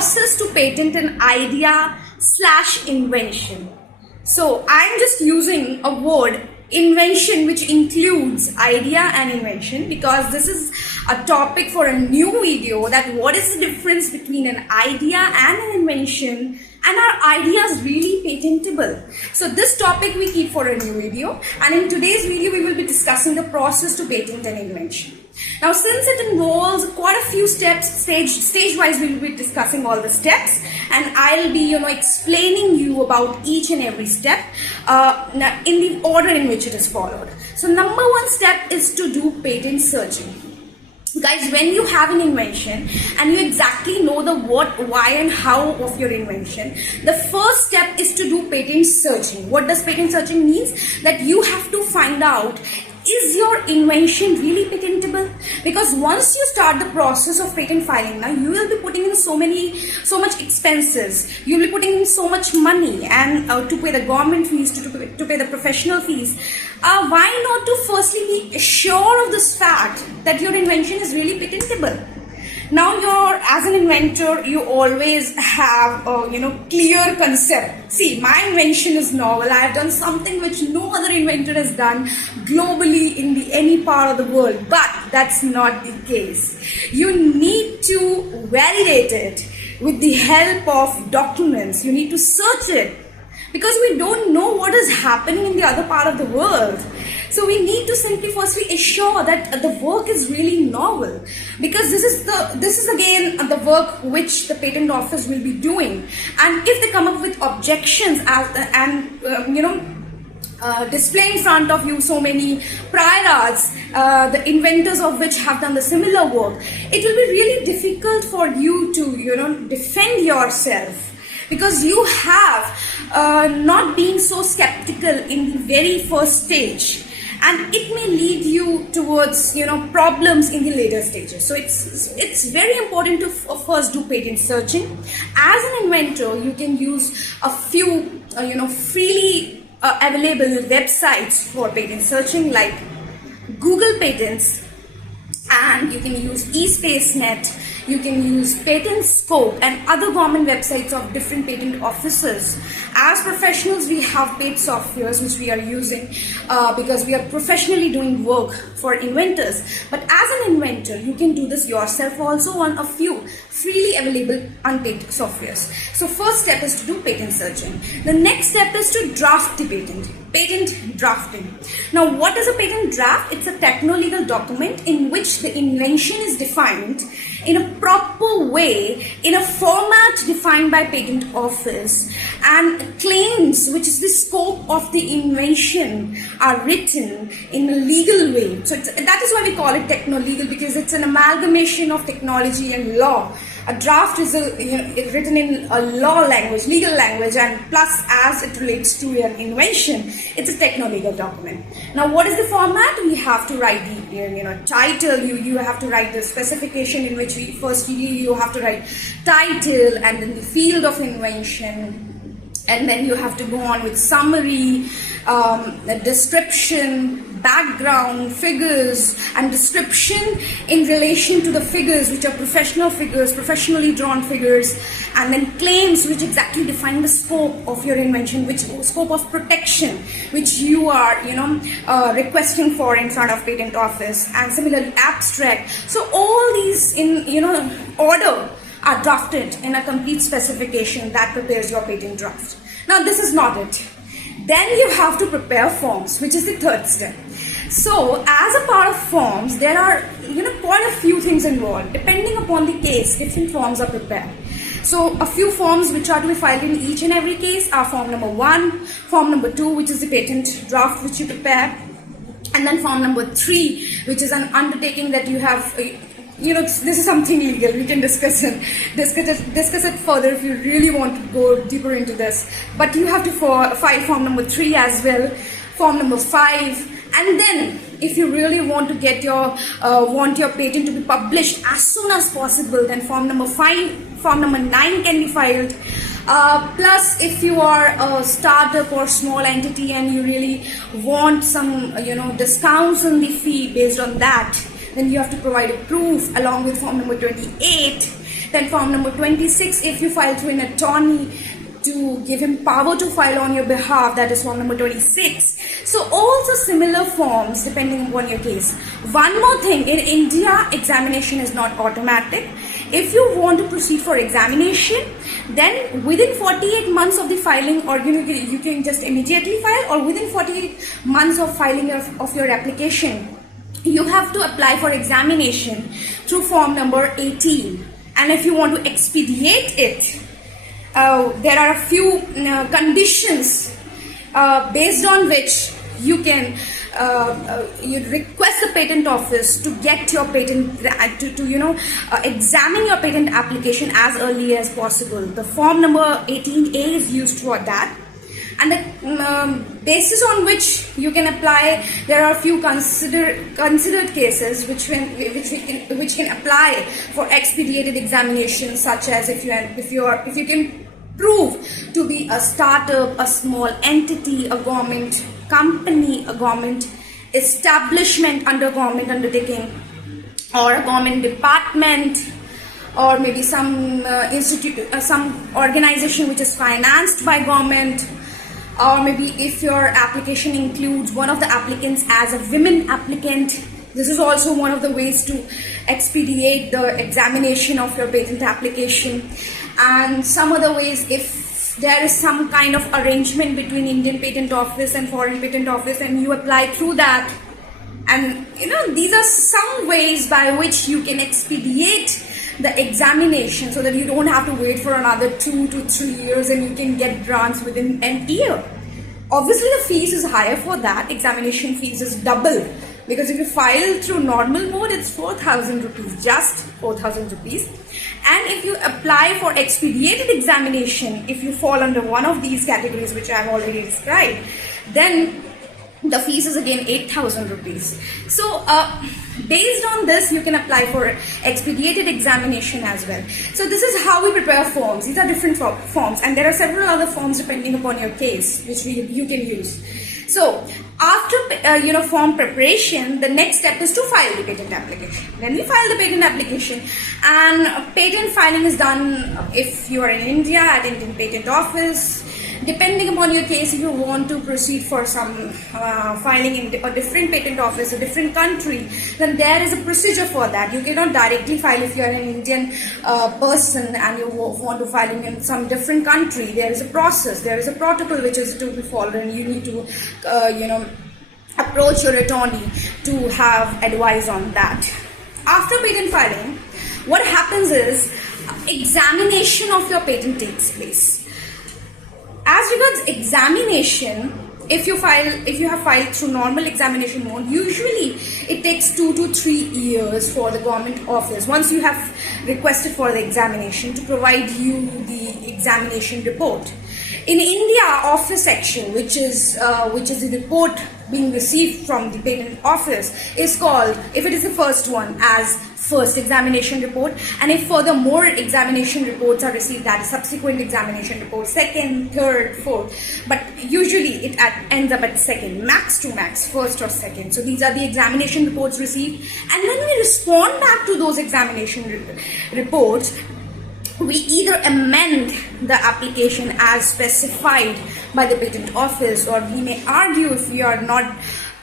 process to patent an idea / invention. So I'm just using a word invention which includes idea and invention because this is a topic for a new video, that what is the difference between an idea and an invention, and are ideas really patentable? So this topic we keep for a new video, and in today's video we will be discussing the process to patent an invention. Now, since it involves quite a few steps, stage-wise we will be discussing all the steps, and I'll be explaining you about each and every step in the order in which it is followed. So number one step is to do patent searching. Guys, when you have an invention and you exactly know the what, why and how of your invention, the first step is to do patent searching. What does patent searching means? That you have to find out, is your invention really patentable? Because once you start the process of patent filing, now you will be putting in so much expenses, you will be putting in so much money, and to pay the government fees, to pay the professional fees. Why not to firstly be sure of this fact that your invention is really patentable? Now as an inventor, you always have a clear concept. See, my invention is novel. I have done something which no other inventor has done globally in any part of the world. But that's not the case. You need to validate it with the help of documents. You need to search it, because we don't know what is happening in the other part of the world. So we need to simply firstly assure that the work is really novel, because this is again the work which the patent office will be doing. And if they come up with objections display in front of you so many prior arts, the inventors of which have done the similar work, it will be really difficult for you to defend yourself, because you have not been so skeptical in the very first stage, and it may lead you towards problems in the later stages. So it's very important to first do patent searching. As an inventor, you can use a few freely available websites for patent searching, like Google Patents, and you can use Espacenet, you can use Patent Scope and other government websites of different patent offices. As professionals, we have paid softwares which we are using because we are professionally doing work for inventors. But as an inventor, you can do this yourself also on a few freely available unpaid softwares. So first step is to do patent searching. The next step is to draft the patent drafting. Now, what is a patent draft? It's a techno-legal document in which the invention is defined in a proper way, in a format defined by patent office, and claims, which is the scope of the invention, are written in a legal way. So that is why we call it techno-legal, because it's an amalgamation of technology and law. A draft is written in a law language, legal language, and plus as it relates to an invention, it's a techno-legal document. Now, what is the format? We have to write the title. You have to write the specification, in which you have to write title and then the field of invention, and then you have to go on with summary, the description, background, figures, and description in relation to the figures, which are professional figures, professionally drawn figures, and then claims, which exactly define the scope of your invention, which scope of protection which you are requesting for in front of patent office, and similarly abstract. So all these in order are drafted in a complete specification that prepares your patent draft. Now, this is not it. Then you have to prepare forms, which is the third step. So as a part of forms, there are quite a few things involved. Depending upon the case, different forms are prepared. So a few forms which are to be filed in each and every case are form number 1, form number 2, which is the patent draft which you prepare, and then form number 3, which is an undertaking that you have. This is something legal. We can discuss it further if you really want to go deeper into this. But you have to file form number 3 as well, form number 5, and then if you really want to get your patent to be published as soon as possible, then form number 5, form number 9 can be filed. Plus, if you are a startup or small entity and you really want some discounts on the fee based on that, then you have to provide a proof along with form number 28. Then form number 26, if you file through an attorney to give him power to file on your behalf, that is form number 26. So also similar forms depending upon your case. One more thing, in India, examination is not automatic. If you want to proceed for examination, then within 48 months of the filing, or you can just immediately file, or within 48 months of filing of your application, you have to apply for examination through form number 18. And if you want to expedite it, there are a few conditions based on which you can you request the patent office to get your patent to examine your patent application as early as possible. The form number 18A is used for that, and the basis on which you can apply, there are a few considered cases which can apply for expedited examination, such as if you can prove to be a startup, a small entity, a government company, a government establishment under government undertaking, or a government department, or maybe some institute, some organization which is financed by government, or maybe if your application includes one of the applicants as a women applicant. This is also one of the ways to expedite the examination of your patent application. And some other ways, if there is some kind of arrangement between Indian Patent Office and Foreign Patent Office and you apply through that. And these are some ways by which you can expedite the examination so that you don't have to wait for another 2 to 3 years and you can get grants within an year. Obviously the fees is higher for that. Examination fees is double, because if you file through normal mode, it's 4,000 rupees, just 4,000 rupees. And if you apply for expedited examination, if you fall under one of these categories which I have already described, then the fees is again 8,000 rupees. So based on this, you can apply for expedited examination as well. So this is how we prepare forms. These are different forms, and there are several other forms depending upon your case which you can use. So after form preparation, the next step is to file the patent application. Then we file the patent application, and patent filing is done if you are in India at Indian Patent Office. Depending upon your case, if you want to proceed for some filing in a different patent office, a different country, then there is a procedure for that. You cannot directly file if you are an Indian person and you want to file in some different country. There is a process, there is a protocol which is to be followed, and you need to approach your attorney to have advice on that. After patent filing, what happens is examination of your patent takes place. As regards examination, if you have filed through normal examination mode, usually it takes 2 to 3 years for the government office, once you have requested for the examination, to provide you the examination report. In India, office section, which is the report being received from the patent office, is called, if it is the first one, as first examination report, and if further more examination reports are received, that is subsequent examination report, second, third, fourth, but usually it ends up at second, max to max, first or second. So these are the examination reports received, and when we respond back to those examination reports, we either amend the application as specified by the patent office, or we may argue if we are not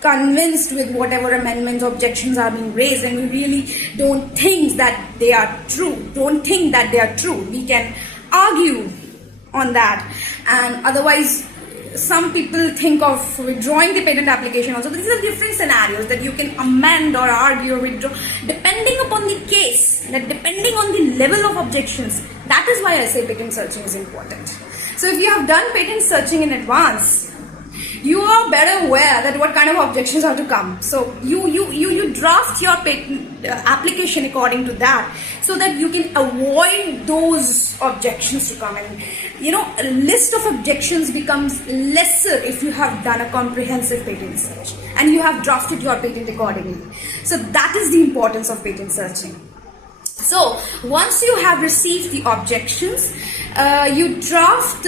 convinced with whatever amendments, objections are being raised, and we really don't think that they are true, we can argue on that. And otherwise, some people think of withdrawing the patent application also. These are different scenarios that you can amend or argue or withdraw depending upon the case, that depending on the level of objections. That is why I say patent searching is important. So if you have done patent searching in advance, you are better aware that what kind of objections are to come. So you draft your patent application according to that, so that you can avoid those objections to come. And a list of objections becomes lesser if you have done a comprehensive patent search and you have drafted your patent accordingly. So that is the importance of patent searching. So once you have received the objections, you draft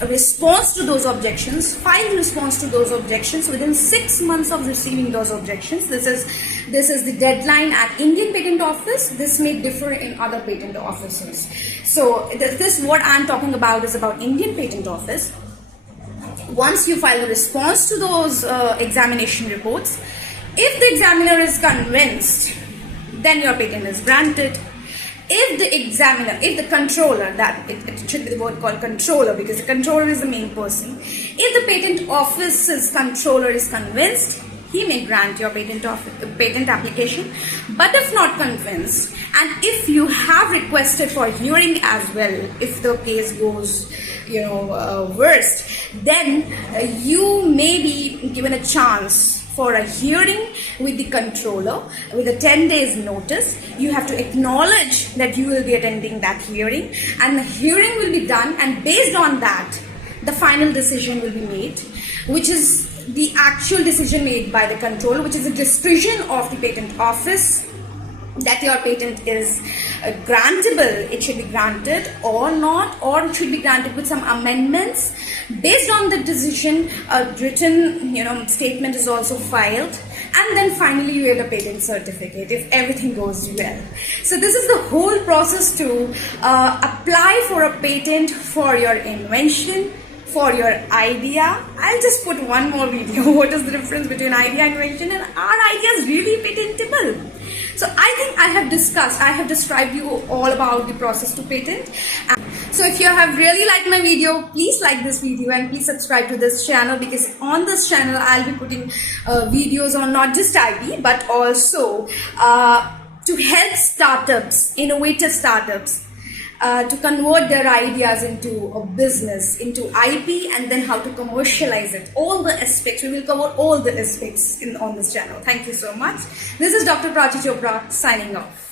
a response to those objections, file response to those objections within 6 months of receiving those objections. This is the deadline at Indian Patent Office. This may differ in other patent offices. So this what I'm talking about is about Indian Patent Office. Once you file a response to those examination reports, if the examiner is convinced, then your patent is granted. If the examiner, if the controller, that it should be the word called controller, because the controller is the main person. If the patent office's controller is convinced, he may grant your patent application. But if not convinced, and if you have requested for hearing as well, if the case goes, worst, then you may be given a chance for a hearing with the controller with a 10 days notice. You have to acknowledge that you will be attending that hearing, and the hearing will be done, and based on that the final decision will be made, which is the actual decision made by the controller, which is a decision of the patent office that your patent is grantable. It should be granted or not, or it should be granted with some amendments. Based on the decision, a written statement is also filed, and then finally you get a patent certificate if everything goes well. So this is the whole process to apply for a patent for your invention, for your idea. I'll just put one more video. What is the difference between idea and invention? And our idea is really patentable. So I think I have described you all about the process to patent. So if you have really liked my video, please like this video and please subscribe to this channel, because on this channel I'll be putting videos on not just IP but also to help startups, innovative startups, to convert their ideas into a business, into IP, and then how to commercialize it. All the aspects, we will cover all the aspects on this channel. Thank you so much. This is Dr. Prachi Chopra signing off.